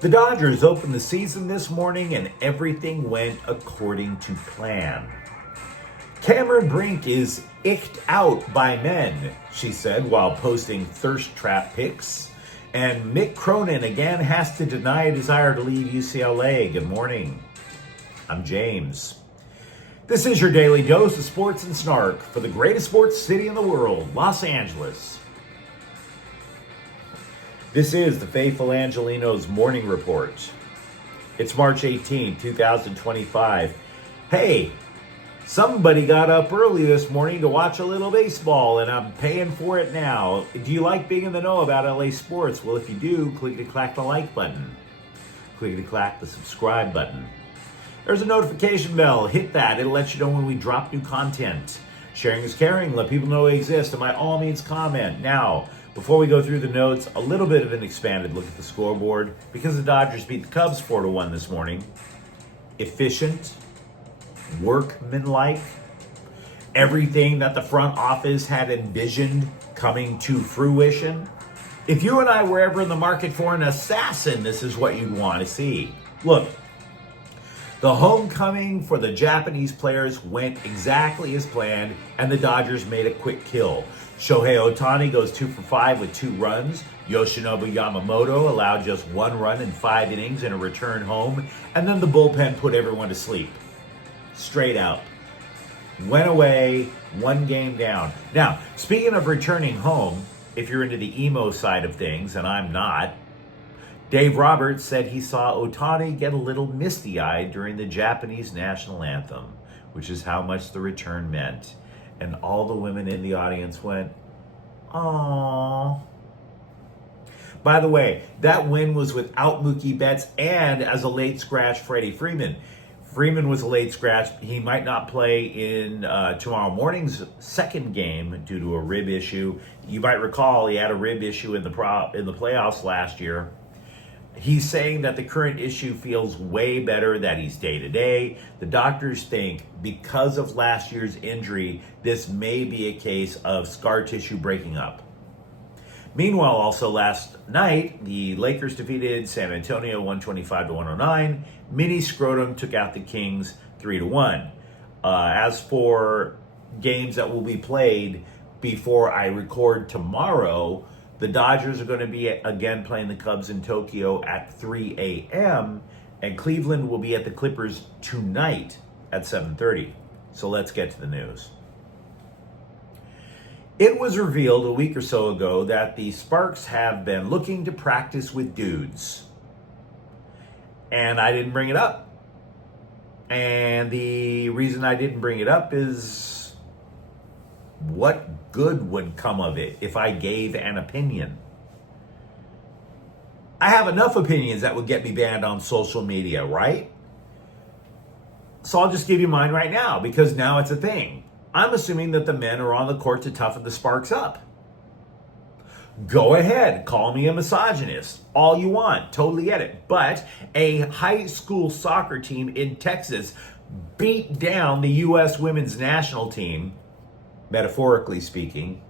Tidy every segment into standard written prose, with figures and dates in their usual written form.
The Dodgers opened the season this morning and everything went according to plan. Cameron Brink is icked out by men, she said while posting thirst trap pics. And Mick Cronin again has to deny a desire to leave UCLA. Good morning. I'm James. This is your daily dose of sports and snark for the greatest sports city in the world, Los Angeles. This is the faithful Angelenos morning report. It's March 18, 2025. Hey, somebody got up early this morning to watch a little baseball, and I'm paying for it now. Do you like being in the know about LA sports? Well, if you do, clickety-clack the like button. Clickety-clack the subscribe button. There's a notification bell. Hit that. It'll let you know when we drop new content. Sharing is caring. Let people know we exist, and by all means, comment. Now, before we go through the notes, a little bit of an expanded look at the scoreboard because the Dodgers beat the Cubs 4-1 this morning. Efficient, workmanlike, everything that the front office had envisioned coming to fruition. If you and I were ever in the market for an assassin, this is what you'd want to see. Look, the homecoming for the Japanese players went exactly as planned, and the Dodgers made a quick kill. Shohei Ohtani goes 2 for 5 with 2 runs. Yoshinobu Yamamoto allowed just 1 run in 5 innings in a return home, and then the bullpen put everyone to sleep. Straight out. Went away, 1 game down. Now, speaking of returning home, if you're into the emo side of things, and I'm not, Dave Roberts said he saw Ohtani get a little misty-eyed during the Japanese national anthem, which is how much the return meant. And all the women in the audience went, aww. By the way, that win was without Mookie Betts and as a late scratch, Freddie Freeman. Freeman was a late scratch. He might not play in tomorrow morning's second game due to a rib issue. You might recall he had a rib issue in the playoffs last year. He's saying that the current issue feels way better, that he's day-to-day. The doctors think because of last year's injury, this may be a case of scar tissue breaking up. Meanwhile, also last night, the Lakers defeated San Antonio 125-109. Mini Scrotum took out the Kings 3-1. As for games that will be played before I record tomorrow, the Dodgers are going to be again playing the Cubs in Tokyo at 3 a.m. and Cleveland will be at the Clippers tonight at 7:30. So let's get to the news. It was revealed a week or so ago that the Sparks have been looking to practice with dudes. And I didn't bring it up. And the reason I didn't bring it up is what good would come of it if I gave an opinion? I have enough opinions that would get me banned on social media, right? So I'll just give you mine right now because now it's a thing. I'm assuming that the men are on the court to toughen the Sparks up. Go ahead, call me a misogynist, all you want, totally get it. But a high school soccer team in Texas beat down the U.S. women's national team, metaphorically speaking,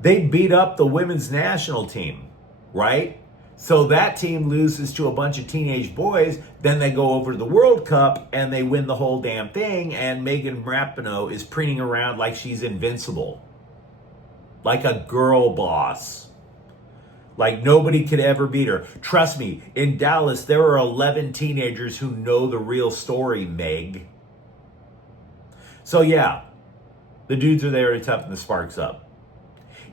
they beat up the women's national team, right? So that team loses to a bunch of teenage boys, then they go over to the World Cup and they win the whole damn thing, and Megan Rapinoe is preening around like she's invincible. Like a girl boss. Like nobody could ever beat her. Trust me, in Dallas, there are 11 teenagers who know the real story, Meg. So yeah, the dudes are there to toughen the Sparks up.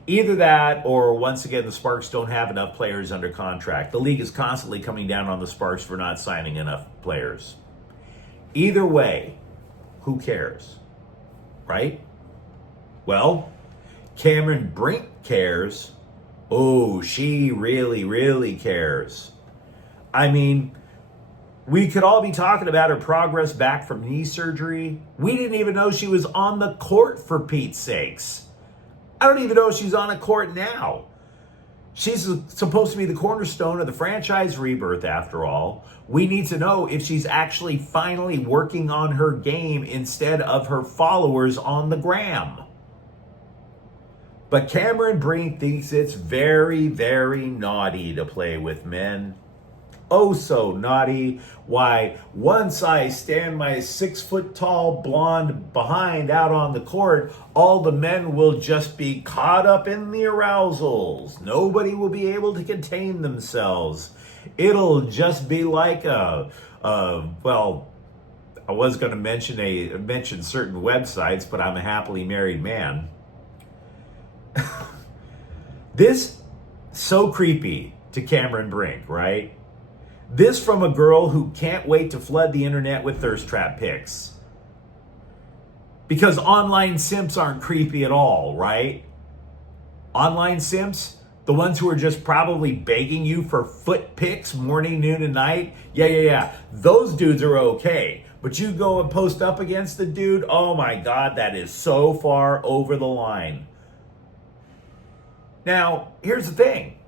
Either that, or once again, the Sparks don't have enough players under contract. The league is constantly coming down on the Sparks for not signing enough players. Either way, who cares, right? Well, Cameron Brink cares. Oh, she really, really cares. I mean, we could all be talking about her progress back from knee surgery. We didn't even know she was on the court, for Pete's sakes. I don't even know if she's on a court now. She's supposed to be the cornerstone of the franchise rebirth, after all. We need to know if she's actually finally working on her game instead of her followers on the gram. But Cameron Brink thinks it's very, very naughty to play with men. Oh, so naughty. Why, once I stand my 6-foot-tall blonde behind out on the court, all the men will just be caught up in the arousals. Nobody will be able to contain themselves. It'll just be like well, I was going to mention certain websites, but I'm a happily married man. This so creepy to Cameron Brink, right? This from a girl who can't wait to flood the internet with thirst trap pics. Because online simps aren't creepy at all, right? Online simps, the ones who are just probably begging you for foot pics morning, noon, and night. Yeah. Those dudes are okay. But you go and post up against the dude, oh my God, that is so far over the line. Now, here's the thing.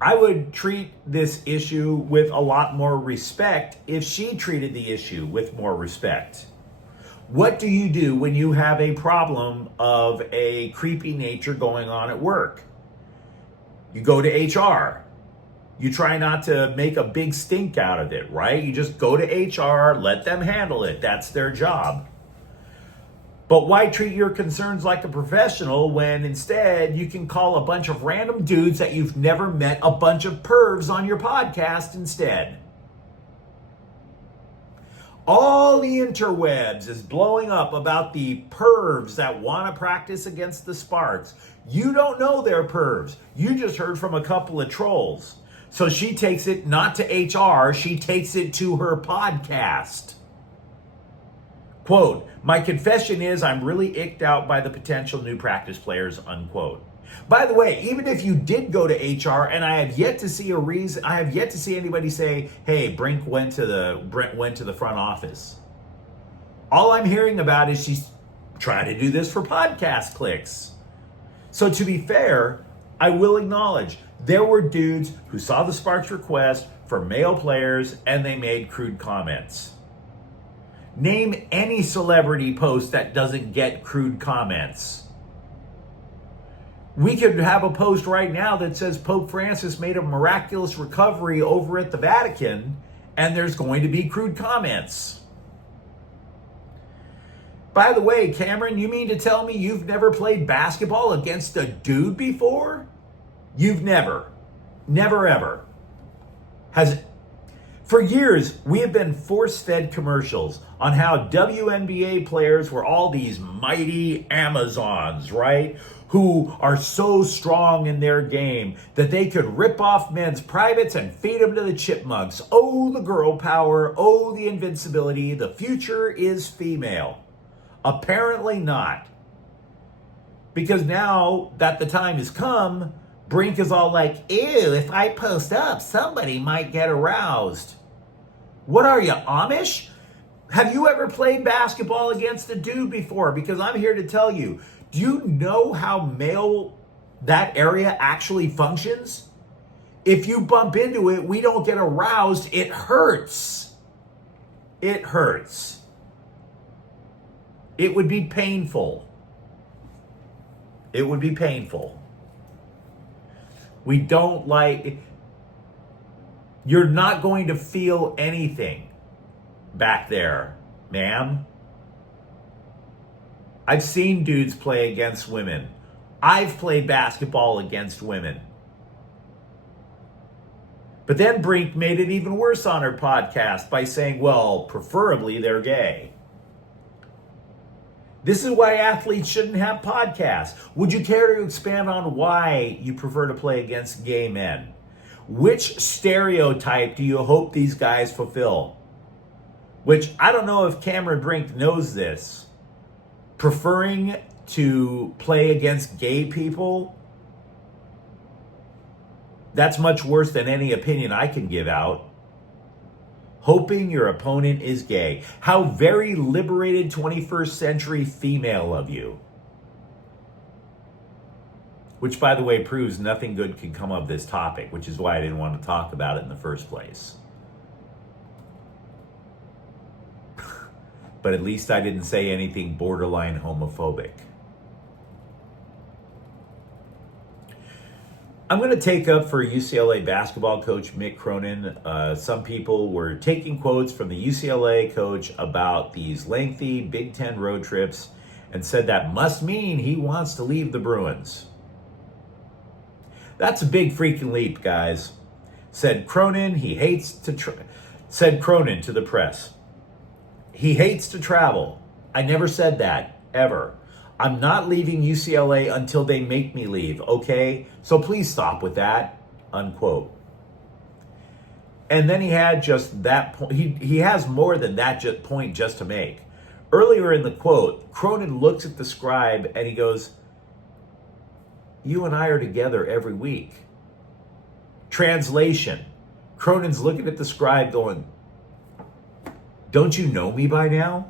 I would treat this issue with a lot more respect if she treated the issue with more respect. What do you do when you have a problem of a creepy nature going on at work? You go to HR. You try not to make a big stink out of it, right? You just go to HR, let them handle it. That's their job. But why treat your concerns like a professional when instead you can call a bunch of random dudes that you've never met a bunch of pervs on your podcast instead? All the interwebs is blowing up about the pervs that want to practice against the Sparks. You don't know they're pervs. You just heard from a couple of trolls. So she takes it not to HR, she takes it to her podcast. Quote, my confession is I'm really icked out by the potential new practice players, unquote. By the way, even if you did go to HR, and I have yet to see anybody say, hey, Brink went to the front office. All I'm hearing about is she's trying to do this for podcast clicks. So to be fair, I will acknowledge there were dudes who saw the Sparks request for male players and they made crude comments. Name any celebrity post that doesn't get crude comments. We could have a post right now that says Pope Francis made a miraculous recovery over at the Vatican, and there's going to be crude comments. By the way, Cameron, you mean to tell me you've never played basketball against a dude before? You've never ever. For years, we have been force-fed commercials on how WNBA players were all these mighty Amazons, right? Who are so strong in their game that they could rip off men's privates and feed them to the chipmunks. Oh, the girl power. Oh, the invincibility. The future is female. Apparently not. Because now that the time has come, Brink is all like, ew, if I post up, somebody might get aroused. What are you, Amish? Have you ever played basketball against a dude before? Because I'm here to tell you, do you know how male that area actually functions? If you bump into it, we don't get aroused. It hurts. It hurts. It would be painful. It would be painful. We don't like... You're not going to feel anything back there, ma'am. I've seen dudes play against women. I've played basketball against women. But then Brink made it even worse on her podcast by saying, well, preferably they're gay. This is why athletes shouldn't have podcasts. Would you care to expand on why you prefer to play against gay men? Which stereotype do you hope these guys fulfill? Which, I don't know if Cameron Brink knows this. Preferring to play against gay people, that's much worse than any opinion I can give out. Hoping your opponent is gay. How very liberated 21st century female of you. Which, by the way, proves nothing good can come of this topic, which is why I didn't want to talk about it in the first place. But at least I didn't say anything borderline homophobic. I'm going to take up for UCLA basketball coach Mick Cronin. Some people were taking quotes from the UCLA coach about these lengthy Big Ten road trips and said that must mean he wants to leave the Bruins. That's a big freaking leap, guys. Said Cronin, said Cronin to the press. He hates to travel. I never said that, ever. I'm not leaving UCLA until they make me leave, okay? So please stop with that, unquote. And then he had just that point. He has more than that point just to make. Earlier in the quote, Cronin looks at the scribe and he goes, you and I are together every week. Translation, Cronin's looking at the scribe going, don't you know me by now?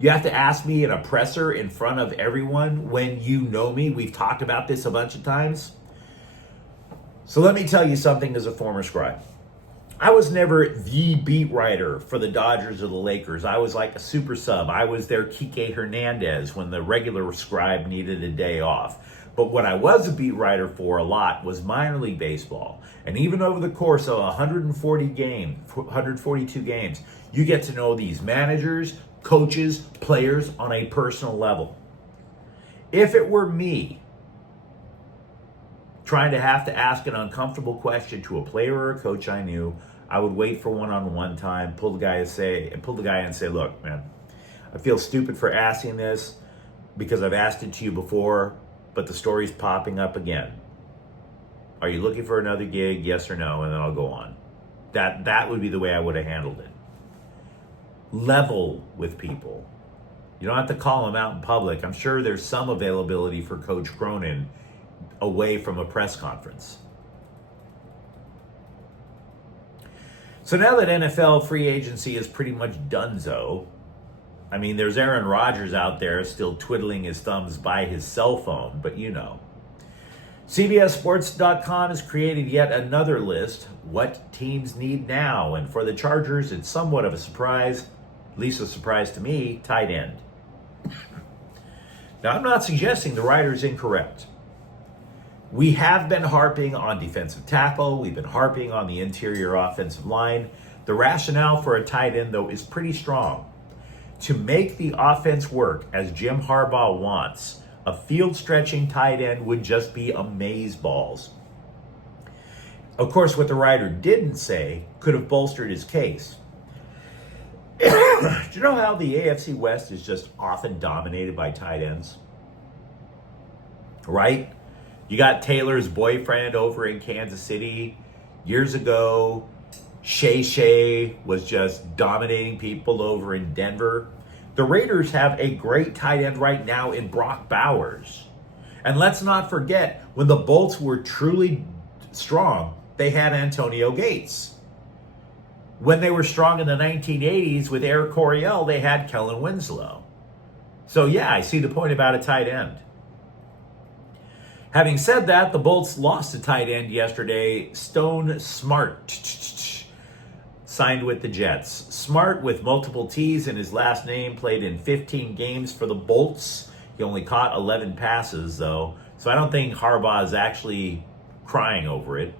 You have to ask me an oppressor in front of everyone when you know me. We've talked about this a bunch of times. So let me tell you something as a former scribe. I was never the beat writer for the Dodgers or the Lakers. I was like a super sub. I was their Kike Hernandez when the regular scribe needed a day off. But what I was a beat writer for a lot was minor league baseball. And even over the course of 142 games, you get to know these managers, coaches, players on a personal level. If it were me trying to have to ask an uncomfortable question to a player or a coach I knew, I would wait for one-on-one time, pull the guy and say, look, man, I feel stupid for asking this because I've asked it to you before, but the story's popping up again. Are you looking for another gig? Yes or no? And then I'll go on. That would be the way I would have handled it. Level with people. You don't have to call them out in public. I'm sure there's some availability for Coach Cronin away from a press conference. So now that NFL free agency is pretty much donezo, I mean, there's Aaron Rodgers out there still twiddling his thumbs by his cell phone, but you know. CBSSports.com has created yet another list, what teams need now. And for the Chargers, it's somewhat of a surprise, at least a surprise to me, tight end. Now, I'm not suggesting the writer's incorrect. We have been harping on defensive tackle. We've been harping on the interior offensive line. The rationale for a tight end, though, is pretty strong. To make the offense work as Jim Harbaugh wants, a field-stretching tight end would just be amazeballs. Of course, what the writer didn't say could have bolstered his case. Do you know how the AFC West is just often dominated by tight ends? Right? You got Taylor's boyfriend over in Kansas City. Years ago, Shay was just dominating people over in Denver. The Raiders have a great tight end right now in Brock Bowers. And let's not forget, when the Bolts were truly strong, they had Antonio Gates. When they were strong in the 1980s with Eric Coryell, they had Kellen Winslow. So yeah, I see the point about a tight end. Having said that, the Bolts lost a tight end yesterday. Stone Smart signed with the Jets. Smart, with multiple T's in his last name, played in 15 games for the Bolts. He only caught 11 passes, though. So I don't think Harbaugh is actually crying over it.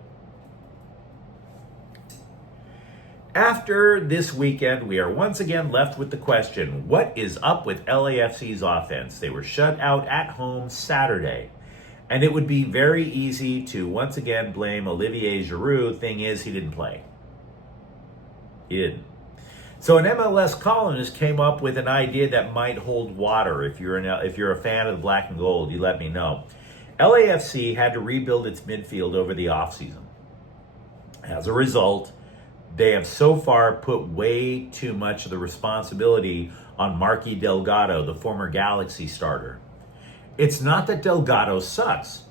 After this weekend, we are once again left with the question, what is up with LAFC's offense? They were shut out at home Saturday. And it would be very easy to once again blame Olivier Giroud. Thing is, he didn't play. He didn't. So an MLS columnist came up with an idea that might hold water. If you're a fan of the black and gold, you let me know. LAFC had to rebuild its midfield over the offseason. As a result, they have so far put way too much of the responsibility on Marky Delgado, the former Galaxy starter. It's not that Delgado sucks,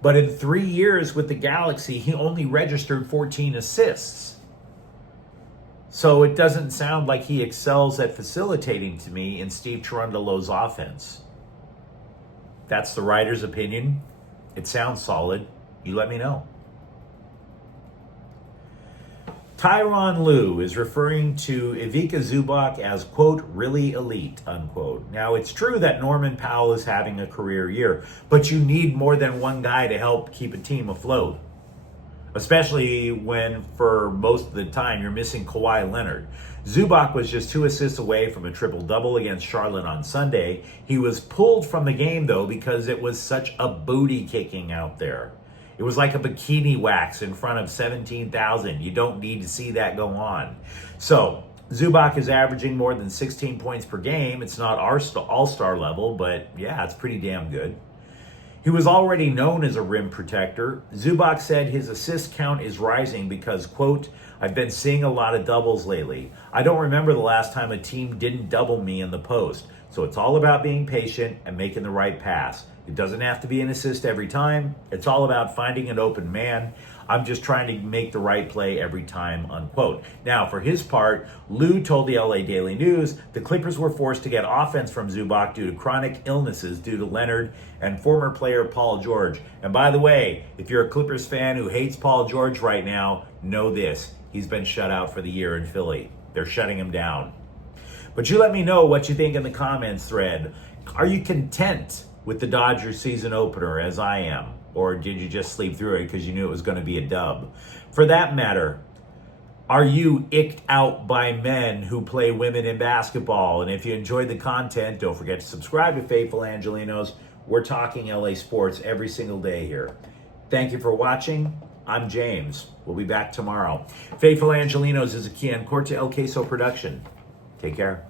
but in 3 years with the Galaxy, he only registered 14 assists. So it doesn't sound like he excels at facilitating to me in Steve Cherundolo's offense. That's the writer's opinion. It sounds solid. You let me know. Tyronn Lue is referring to Ivica Zubac as, quote, really elite, unquote. Now, it's true that Norman Powell is having a career year, but you need more than one guy to help keep a team afloat, especially when for most of the time you're missing Kawhi Leonard. Zubac was just 2 assists away from a triple-double against Charlotte on Sunday. He was pulled from the game, though, because it was such a booty kicking out there. It was like a bikini wax in front of 17,000. You don't need to see that go on. So Zubac is averaging more than 16 points per game. It's not our all-star level, but yeah, it's pretty damn good. He was already known as a rim protector. Zubac said his assist count is rising because, quote, I've been seeing a lot of doubles lately. I don't remember the last time a team didn't double me in the post. So it's all about being patient and making the right pass. It doesn't have to be an assist every time. It's all about finding an open man. I'm just trying to make the right play every time, unquote. Now, for his part, Lue told the LA Daily News the Clippers were forced to get offense from Zubac due to chronic illnesses due to Leonard and former player Paul George. And by the way, if you're a Clippers fan who hates Paul George right now, know this. He's been shut out for the year in Philly. They're shutting him down. But you let me know what you think in the comments thread. Are you content with the Dodgers season opener, as I am? Or did you just sleep through it because you knew it was going to be a dub? For that matter, are you icked out by men who play women in basketball? And if you enjoyed the content, don't forget to subscribe to Faithful Angelenos. We're talking LA sports every single day here. Thank you for watching. I'm James. We'll be back tomorrow. Faithful Angelenos is a Kian Corte El Queso production. Take care.